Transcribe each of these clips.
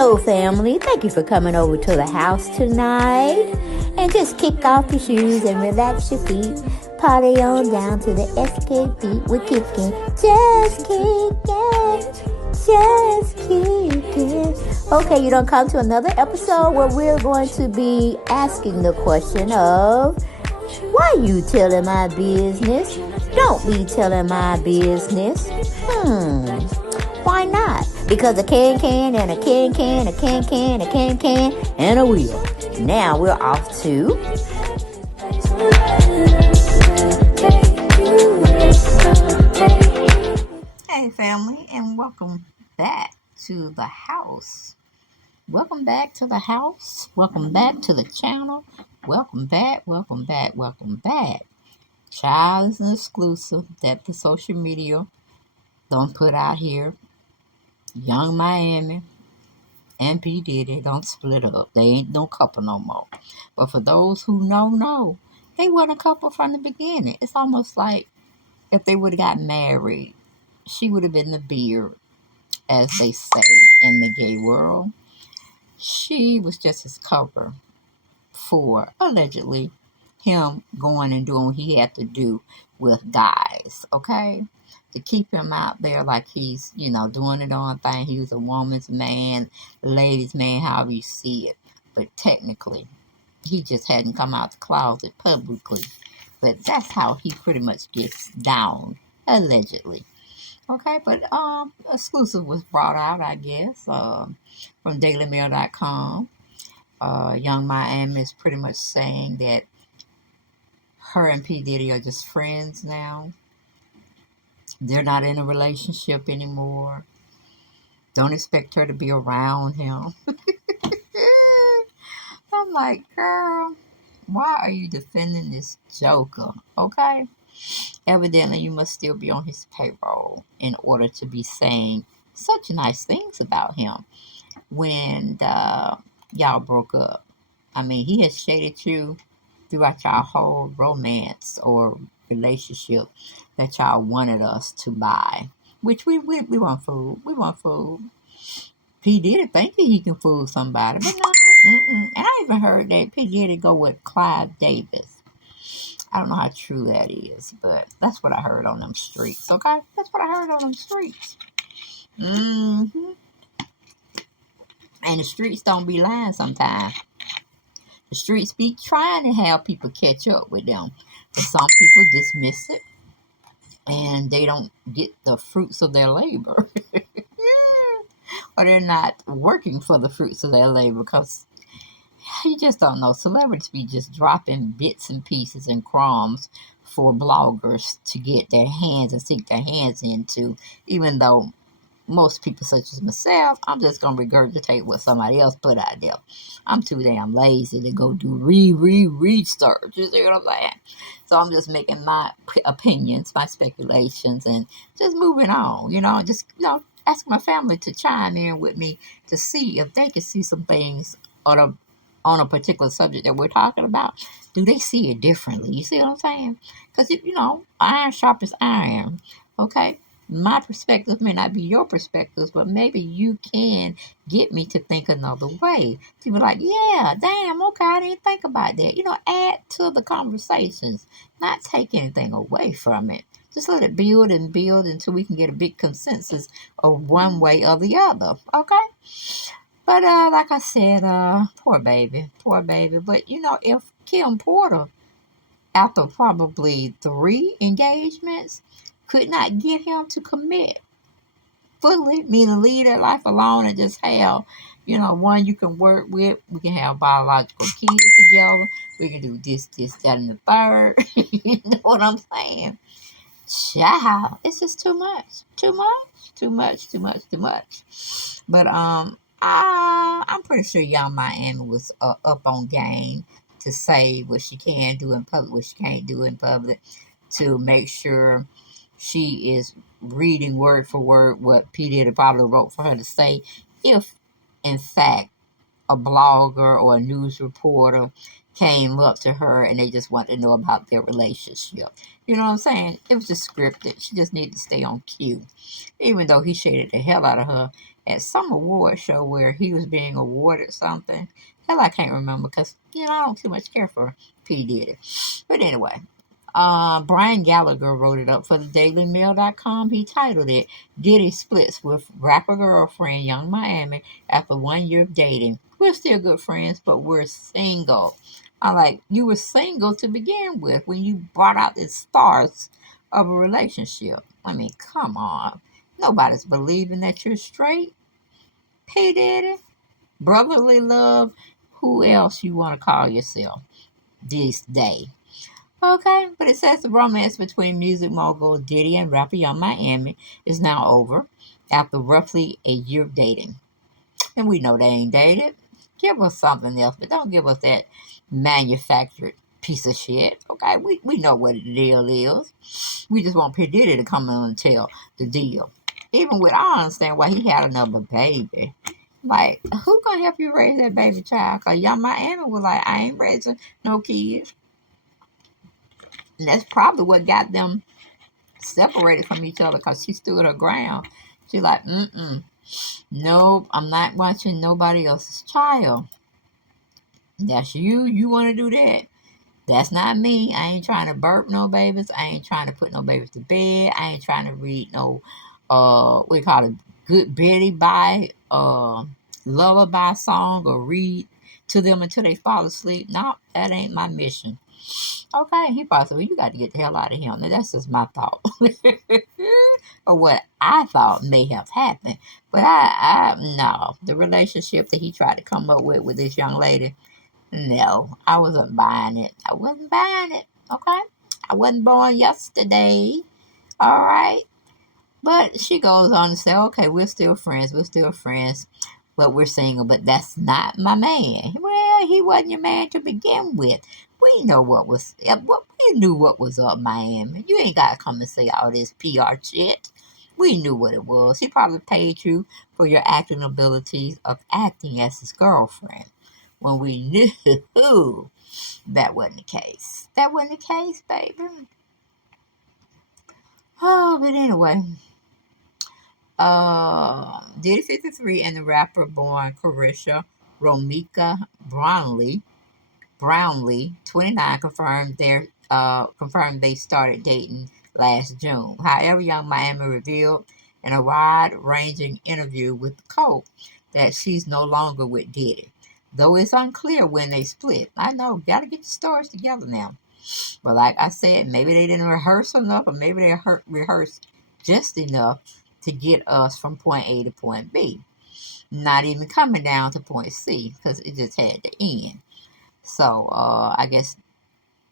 Hello, family. Thank you for coming over to the house tonight. And just kick off your shoes and relax your feet. Party on down to the SK beat. We're kicking, just kicking, just kicking. Okay, you don't come to another episode where we're going to be asking the question of, why you telling my business? Don't be telling my business. Why not? Because a can and a can, a can, and a wheel. Now we're off to... Hey family, and welcome back to the house. Welcome back to the house. Welcome back to the channel. Welcome back. Child is an exclusive that the social media don't put out here. Young Miami and P. Diddy don't split up. They ain't no couple no more. But for those who know, they weren't a couple from the beginning. It's almost like if they would have got married, she would have been the beard, as they say in the gay world. She was just his cover for, allegedly, him going and doing what he had to do with guys, okay? To keep him out there like he's, doing it on thing. He was a woman's man, ladies' man, however you see it. But technically, he just hadn't come out the closet publicly. But that's how he pretty much gets down, allegedly. Okay, but exclusive was brought out, I guess, from DailyMail.com. Young Miami is pretty much saying that her and P. Diddy are just friends now. They're not in a relationship anymore. Don't expect her to be around him. I'm like, girl, why are you defending this joker? Okay? Evidently, you must still be on his payroll in order to be saying such nice things about him when y'all broke up. I mean, he has shaded you throughout y'all whole romance or relationship that y'all wanted us to buy, which we want food. We want food. P. Diddy thinking he can fool somebody, but no. And I even heard that P. Diddy go with Clive Davis. I don't know how true that is, but that's what I heard on them streets, okay? That's what I heard on them streets. And the streets don't be lying sometimes. The streets be trying to have people catch up with them. But some people dismiss it, and they don't get the fruits of their labor. Or they're not working for the fruits of their labor, because you just don't know. Celebrities be just dropping bits and pieces and crumbs for bloggers to get their hands and sink their hands into, even though most people, such as myself, I'm just going to regurgitate what somebody else put out there. I'm too damn lazy to go do research. You see what I'm saying? So I'm just making my opinions, my speculations, and just moving on. Ask my family to chime in with me to see if they can see some things on a particular subject that we're talking about. Do they see it differently? You see what I'm saying? Because, iron sharpens iron. Okay? My perspective may not be your perspectives, but maybe you can get me to think another way. To be like, yeah, damn, okay, I didn't think about that. Add to the conversations, not take anything away from it. Just let it build and build until we can get a big consensus of one way or the other, okay? But like I said, poor baby. But, if Kim Porter, after probably 3 engagements, could not get him to commit fully, meaning leave that life alone and just have, one you can work with. We can have biological kids together. We can do this, that, and the third. You know what I'm saying? Child, it's just too much. But I'm pretty sure Young Miami was up on game to say what she can do in public, what she can't do in public, to make sure she is reading word for word what P. Diddy probably wrote for her to say, if in fact a blogger or a news reporter came up to her and they just wanted to know about their relationship. You know what I'm saying? It was just scripted. She just needed to stay on cue. Even though he shaded the hell out of her at some award show where he was being awarded something. Hell, I can't remember because, I don't too much care for P. Diddy. But anyway, Brian Gallagher wrote it up for the DailyMail.com. He titled it, Diddy Splits with Rapper Girlfriend Young Miami After 1 Year of Dating. We're still good friends, but we're single. I'm like, you were single to begin with when you brought out the stars of a relationship. I mean, come on. Nobody's believing that you're straight. P. Diddy. Brotherly love. Who else you want to call yourself this day? Okay, but it says the romance between music mogul Diddy and rapper Young Miami is now over after roughly a year of dating. And we know they ain't dated. Give us something else, but don't give us that manufactured piece of shit. Okay, we know what the deal is. We just want P. Diddy to come in and tell the deal. Even with, I understand why he had another baby. Like, who gonna help you raise that baby child? Because Young Miami was like, I ain't raising no kids. And that's probably what got them separated from each other because she stood her ground. She's like, nope, I'm not watching nobody else's child. That's you. You want to do that. That's not me. I ain't trying to burp no babies. I ain't trying to put no babies to bed. I ain't trying to read no, what do you call it, good Betty by, lullaby song or read to them until they fall asleep. No, that ain't my mission. Okay, he probably said, well, you got to get the hell out of him. Now, that's just my thought. Or what I thought may have happened. But no, the relationship that he tried to come up with this young lady, no, I wasn't buying it. I wasn't buying it. Okay? I wasn't born yesterday. All right? But she goes on to say, okay, we're still friends. We're still friends. But we're single. But that's not my man. Well, he wasn't your man to begin with. We know we knew what was up, Miami. You ain't got to come and say all this PR shit. We knew what it was. He probably paid you for your acting abilities of acting as his girlfriend when we knew that wasn't the case. That wasn't the case, baby. Oh, but anyway, Diddy 53 and the rapper born Carisha Romika Brownlee, 29, confirmed they started dating last June. However, Young Miami revealed in a wide-ranging interview with Coke that she's no longer with Diddy. Though it's unclear when they split. I know, gotta get the stories together now. But like I said, maybe they didn't rehearse enough, or maybe they rehearsed just enough to get us from point A to point B. Not even coming down to point C, because it just had to end. So I guess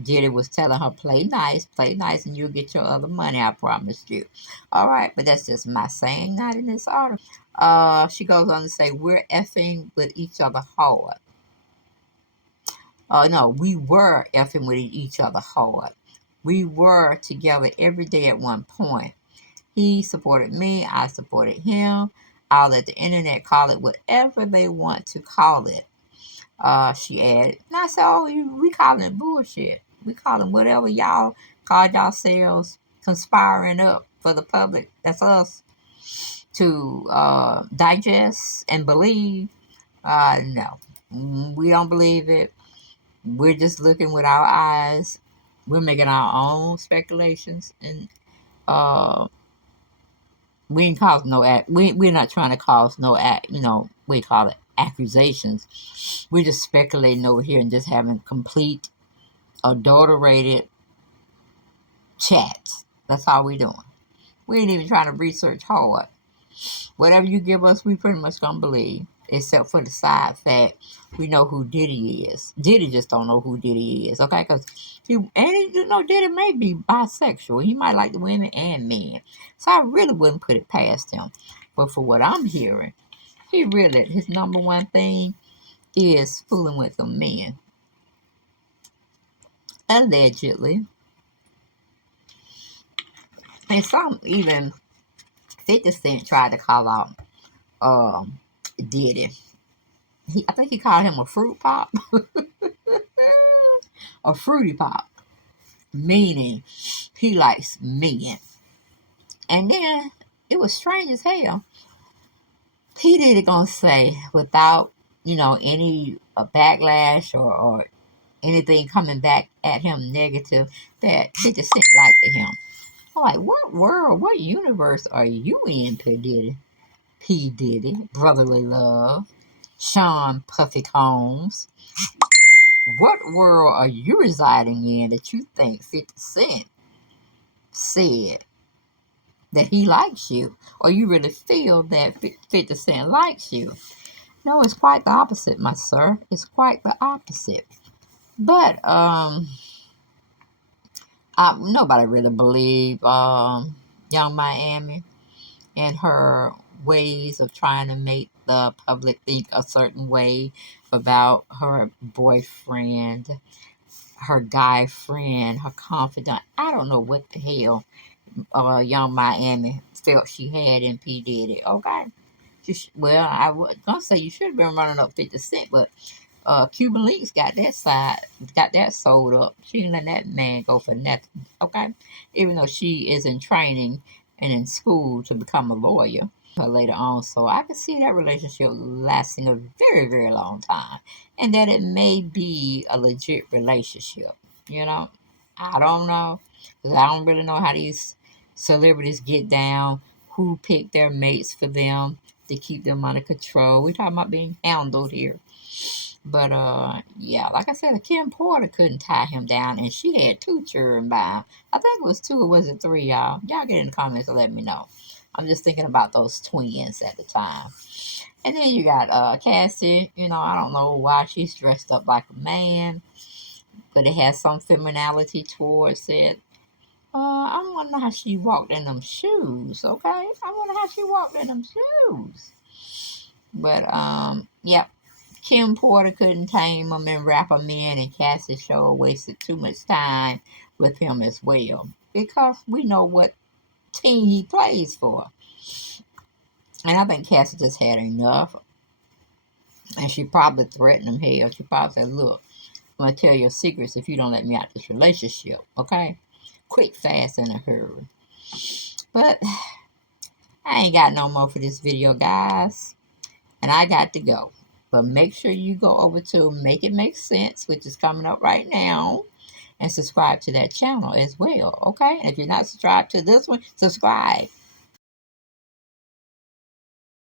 Diddy was telling her, play nice, and you'll get your other money, I promise you. All right, but that's just my saying, not in this article. She goes on to say, we're effing with each other hard. No, we were effing with each other hard. We were together every day at one point. He supported me, I supported him. I'll let the internet call it whatever they want to call it. She added. And I said, oh, we calling it bullshit. We calling whatever y'all called yourselves conspiring up for the public. That's us to digest and believe. No, we don't believe it. We're just looking with our eyes. We're making our own speculations, and we ain't cause no we're not trying to cause no we call it accusations. We're just speculating over here and just having complete adulterated chats. That's all we doing. We ain't even trying to research hard. Whatever you give us, we pretty much gonna believe. Except for the side fact, we know who Diddy is. Diddy just don't know who Diddy is, okay? Because Diddy may be bisexual. He might like the women and men. So I really wouldn't put it past him. But for what I'm hearing, his number one thing is fooling with the men. Allegedly. And some even 50 Cent tried to call out Diddy. I think he called him a fruit pop, a fruity pop, meaning he likes men. And then it was strange as hell. P. Diddy gonna say without, any backlash or anything coming back at him negative that 50 Cent liked him. I'm like, what world, what universe are you in, P. Diddy? P. Diddy, Brotherly Love, Sean Puffy Combs. What world are you residing in that you think 50 Cent said that he likes you? Or you really feel that 50 Cent likes you? No, it's quite the opposite, my sir. It's quite the opposite. But nobody really believed Young Miami and her ways of trying to make the public think a certain way about her boyfriend, her guy friend, her confidant. I don't know what the hell Young Miami felt she had in P. Diddy. Okay. Well, I was gonna say you should have been running up 50 Cent, but Cuban Links got that sold up. She didn't let that man go for nothing. Okay, even though she is in training and in school to become a lawyer her later on, so I could see that relationship lasting a very very long time, and that it may be a legit relationship. You know, I don't know, 'cause I don't really know how these celebrities get down. Who pick their mates for them to keep them under control? We're talking about being handled here. But yeah, like I said, Kim Porter couldn't tie him down, and she had two children by him. I think it was two, or was it three, y'all? Y'all get in the comments and let me know. I'm just thinking about those twins at the time. And then you got Cassie. I don't know why she's dressed up like a man, but it has some femininity towards it. I wonder how she walked in them shoes. Okay, I wonder how she walked in them shoes. But yeah, Kim Porter couldn't tame him and wrap him in, and Cassie Show wasted too much time with him as well. Because we know what team he plays for. And I think Cassie just had enough. And she probably threatened him. Hell, she probably said, look, I'm going to tell your secrets if you don't let me out this relationship. Okay? Quick, fast, in a hurry. But I ain't got no more for this video, guys. And I got to go. But make sure you go over to Make It Make Sense, which is coming up right now, and subscribe to that channel as well, okay? And if you're not subscribed to this one, subscribe.